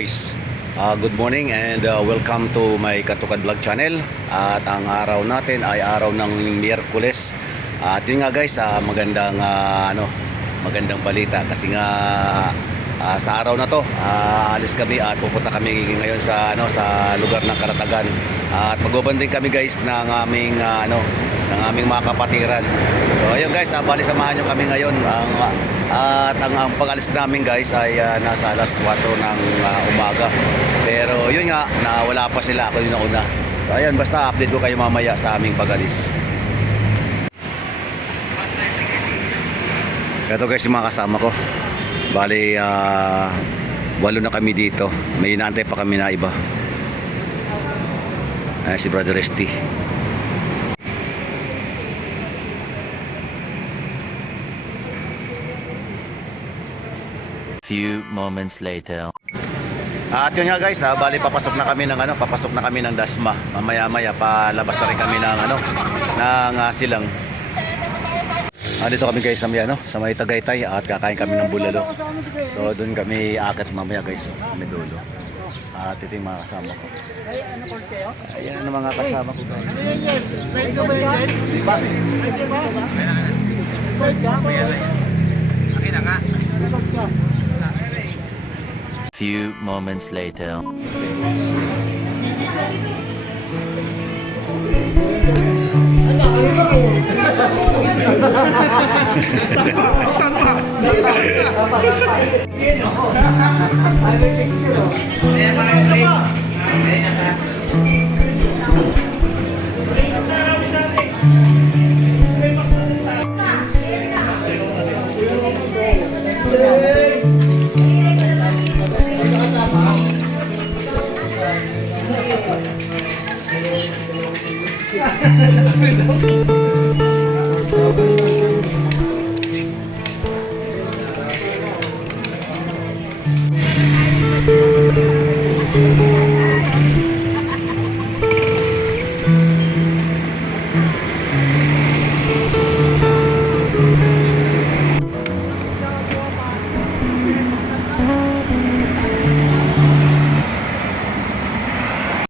guys, good morning and welcome to my Katukad Vlog channel. At ang araw natin ay araw ng Miyerkules. At yun nga guys, magandang balita kasi nga sa araw na to, alis kami at pupunta kami ngayon sa lugar ng Karatagan. At magbabanding kami guys ng aming mga kapatiran. So ayun guys, bali samahan nyo kami ngayon. At ang pag-alis namin guys ay nasa alas 4 ng umaga. Pero yun nga, wala pa sila, ako yung nauna. So ayun, basta update ko kayo mamaya sa aming pag-alis. Ito guys yung mga kasama ko. Bali 8 na kami dito. May inaantay pa kami na iba. Si Brother Resty. Few moments later. At yun nga guys, bali papasok na kami ng Dasma. Mamaya-maya palabas na rin kami ng silang. Dito kami guys sa may Tagaytay at kakain kami ng bulalo. So doon kami akit mamaya guys, may dulo. At ito yung mga kasama ko. Ayan ang mga kasama ko guys. Few moments later.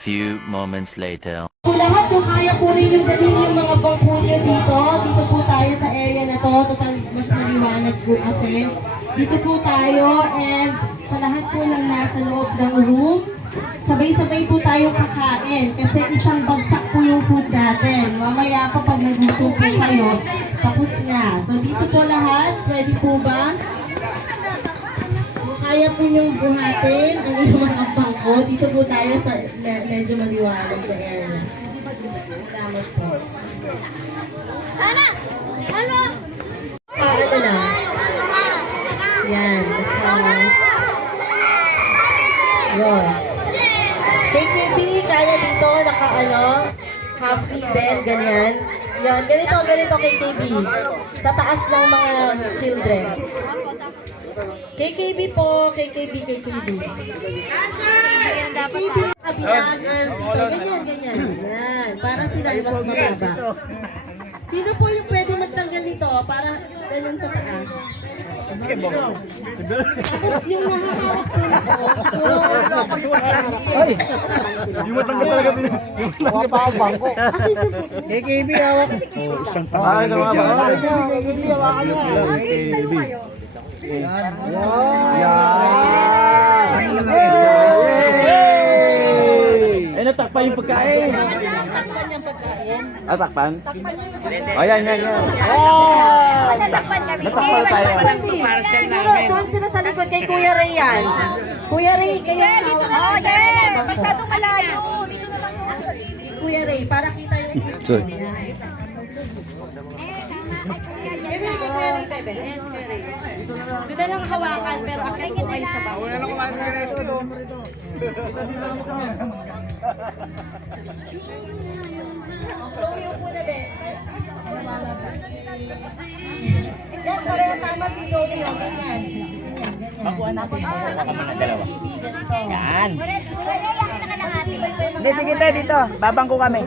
Few moments later. Kung lahat kung kaya po rin yung dalhin yung mga bangko nyo dito po tayo sa area na to, total mas maliwanag po kasi. Dito po tayo and sa lahat po ng nasa loob ng room, sabay-sabay po tayong kakain kasi isang bagsak po yung food natin. Mamaya pa pag nagutom po kayo, tapos na. So dito po lahat, pwede po ba? Kaya po niyong buhatin ang inyong mga bangko. Dito po tayo sa medyo maliwanag na area. Salamat po. Ana! Ano? Ano lang? Yan. Tapos. Yun. KKB, kaya dito, half ribbon, ganyan. Yan, ganito KKB. Sa taas ng mga children. KKB po, KKB. KKB, kabila, girls dito. Ganyan. Yan, para sila mas mababa. Sino po yung pwede magtanggal nito para ganun sa taas? Tapos yung nakahawak po na po, Yung matanggal talaga din. Yung matanggal bangko. KKB hawak. Isang tangan mo dyan. Mag-install kayo. Natakpan yung pagkain. Takpan? O yan. Natakpan kami. Natakpan tayo. Siguro doon sila sa likod kay Kuya Ray yan. Kuya Ray, kayo ang hawak. Oh, yes! Masyadong malayo. Dito naman yung Kuya Ray, para kita yung Sorry. Bebe, kay Kuya Ray, bebe. Ayan si Kuya Ray. Doon na lang hawakan, pero akit po kayo sa bako. Chloe, upo na, be. Yan, pareho tama si Zoe. Ganyan. Makuha natin. Dalawa. Yan. Matitibay pa yung Hindi, sige tayo dito. Babangko kami.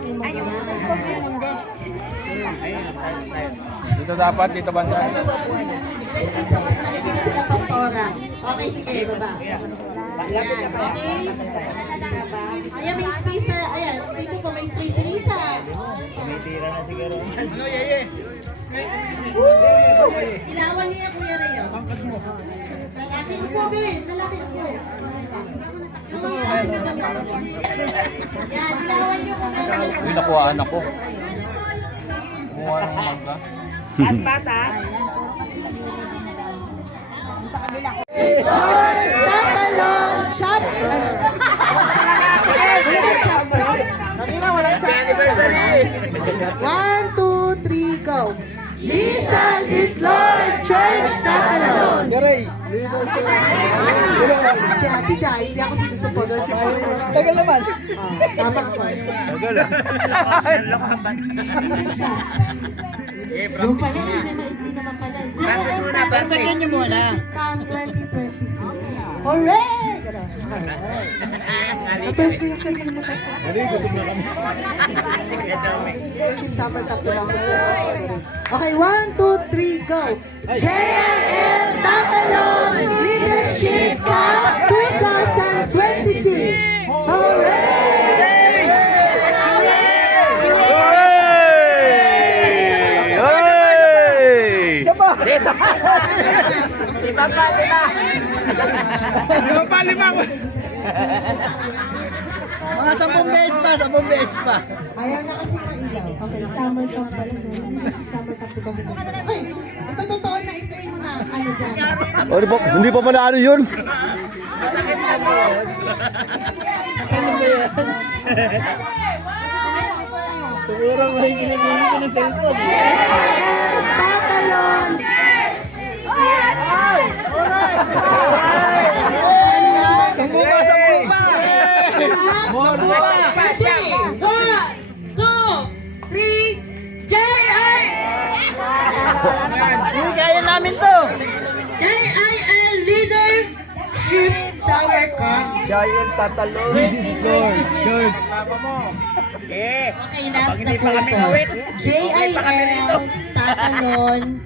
Dito dapat, dito banda. Dito kasi nakikita sila pastora. Okay, sige, baba. Okay? Ayan, may space sa, ayan, dito po may space si Lisa. Ilawan niya, Kuya Rayo. Lalaki po, Ben. Lalaki po. Yan, ilawan niyo kung meron. Nakuhaan ako. Kumuha ng mangga. Lord Tatalon Chapter. Ano ba chapter? One, two, three, go. Jesus is Lord Church Tatalon. Garay! Si Ate Jai, hindi ako sinusupport. Tagal naman. Tama ako. Yung pala, may maikli naman pala. Bigyan niyo muna. Camp 2026. Hooray! Gano'n. Na-personal ka naman ako. Leadership Summer Camp 2026. Sorry. Okay, 1, 2, 3, go! JIL Tatalon Leadership Camp 2026. Hooray! Hey! Mga 10 beses pa, 10 beses pa. Ayaw na kasi mailaw. Okay, summer camp pala. So, leadership summer camp 2026. Okay, ito totoo na i-play mo na ano dyan. Oh, hindi pa pala ano yun? Siguro may ginigili ko ng cellphone eh. JIL Tatalon. Ano na si Michael? Sampu pa! Sampu pa! Ready? 1, 2, 3, JIL! Hindi, kaya namin to! JIL Leadership Summer Camp. Giant Tatalon. Jesus is Lord. Church. Okay, last na po ito. JIL Tatalon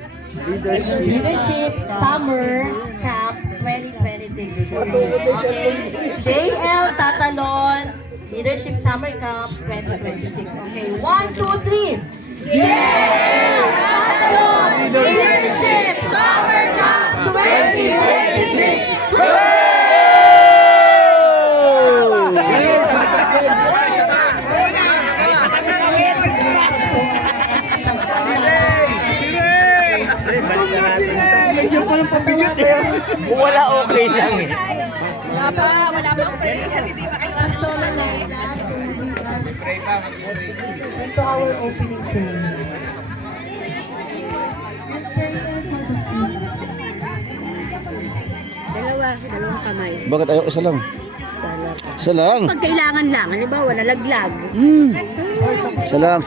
Leadership Summer Camp 2026. Okay, JL Tatalon Leadership Summer Camp 2026. Okay, 1, 2, 3. JL Tatalon Leadership Summer Camp 2026. Lagyan pa ng pabigat eh. Wala okay lang eh. Wala pa ng Pastora Laila to lead us into our opening prayer. And prayer for the food. Dalawang kamay. Bakit ayaw isa lang? Isa lang. Pag kailangan lang, halimbawa nalaglag. Isa lang.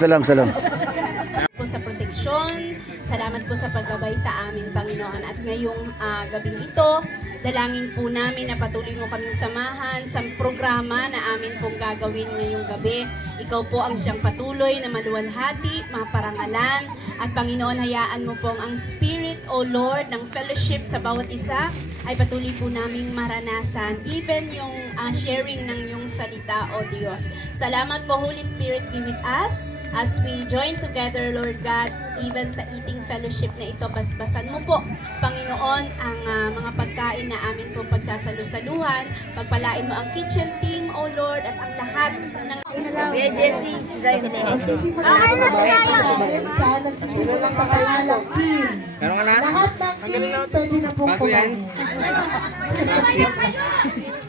Po sa proteksyon, salamat po sa paggabay sa amin, Panginoon. At ngayong gabing ito, dalangin po namin na patuloy mo kaming samahan sa programa na amin pong gagawin ngayong gabi. Ikaw po ang siyang patuloy na maluwalhati, maparangalan. At Panginoon, hayaan mo pong ang Spirit, O Lord, ng fellowship sa bawat isa ay patuloy po naming maranasan. Even yung sharing ng iyong salita, O Diyos. Salamat po, Holy Spirit, be with us as we join together, Lord God, even sa eating fellowship na ito. Basbasan mo po, Panginoon, ang mga pagkain na amin po pagsasalusaluhan. Pagpalain mo ang kitchen team, O Lord, at ang lahat ng... Kuya Jessie, Magsisimula na sa nagsisimula sa pangalang Kim. Lahat ng Kim, pwede na pong kumain.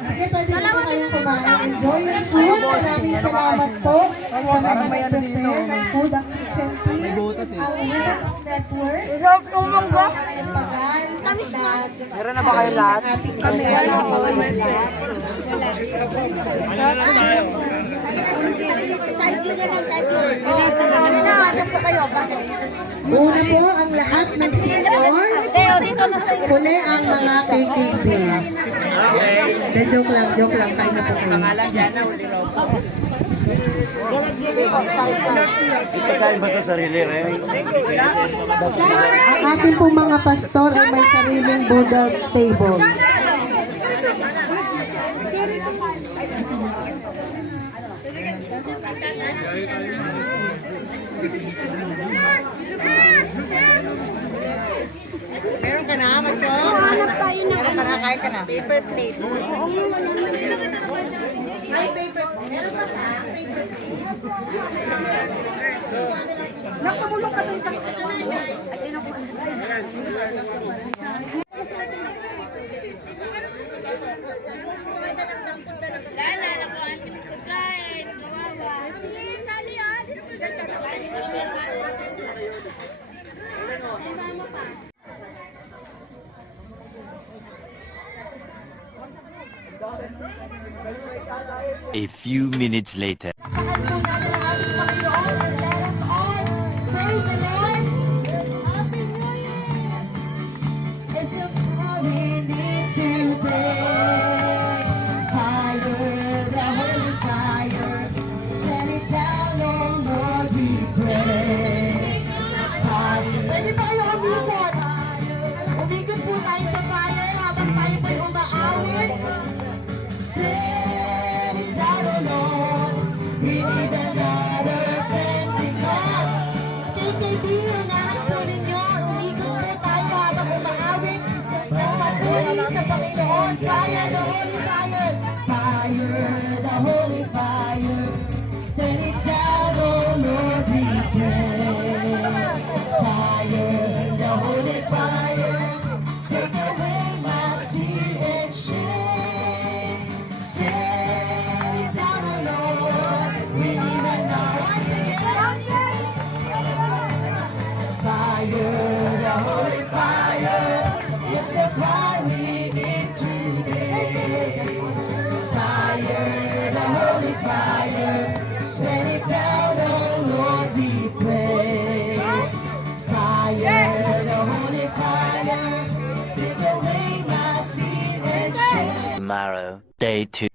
Sige, pwede na po kayong kumain. Enjoy your food. Maraming salamat po sa mga nag-prepare ng food, ang kitchen team, ang Women's Network, ang nagpagal, meron na ba kayo lahat? Una po ang lahat ng senior, huli ang mga KKP. De, joke lang, kain na po kayo. Ang ating pong mga pastor ay may sariling Buddha table. Meron ka na, Macho? Hanap tayo na. Meron ka na, kaya ka na. Paper plate. Oo nga, wala na. Meron pa sa paper plate? Nakamulong ka doon. Lala, nakuhaan kami pagkain. Kawawa. Kali A few minutes later. Pakalan po natin ang ating Panginoon and let us all praise the Lord. Happy New Year! It's a power we need today. Fire, the holy fire. Send it down, oh Lord, we pray. Fire. Pwede ba kayo umikot? Umikot po tayo sa fire habang tayo po'y umaawit. Send it down, oh Lord. We need another Pentecost. KKB, unahan po ninyo. Umikot po tayo habang umaawit ng papuri sa Panginoon. Fire, the holy fire. Fire, the holy fire. Send it down, oh Lord, we pray. Fire, the holy fire. Take away my sin and shame. Send it down, oh Lord. We need another once again. Fire, the holy fire. It's the fire we need today. Fire, the holy fire. Send it down, oh Lord, we pray. Fire, the holy fire. Take away my sin and shame. Tomorrow, day 2.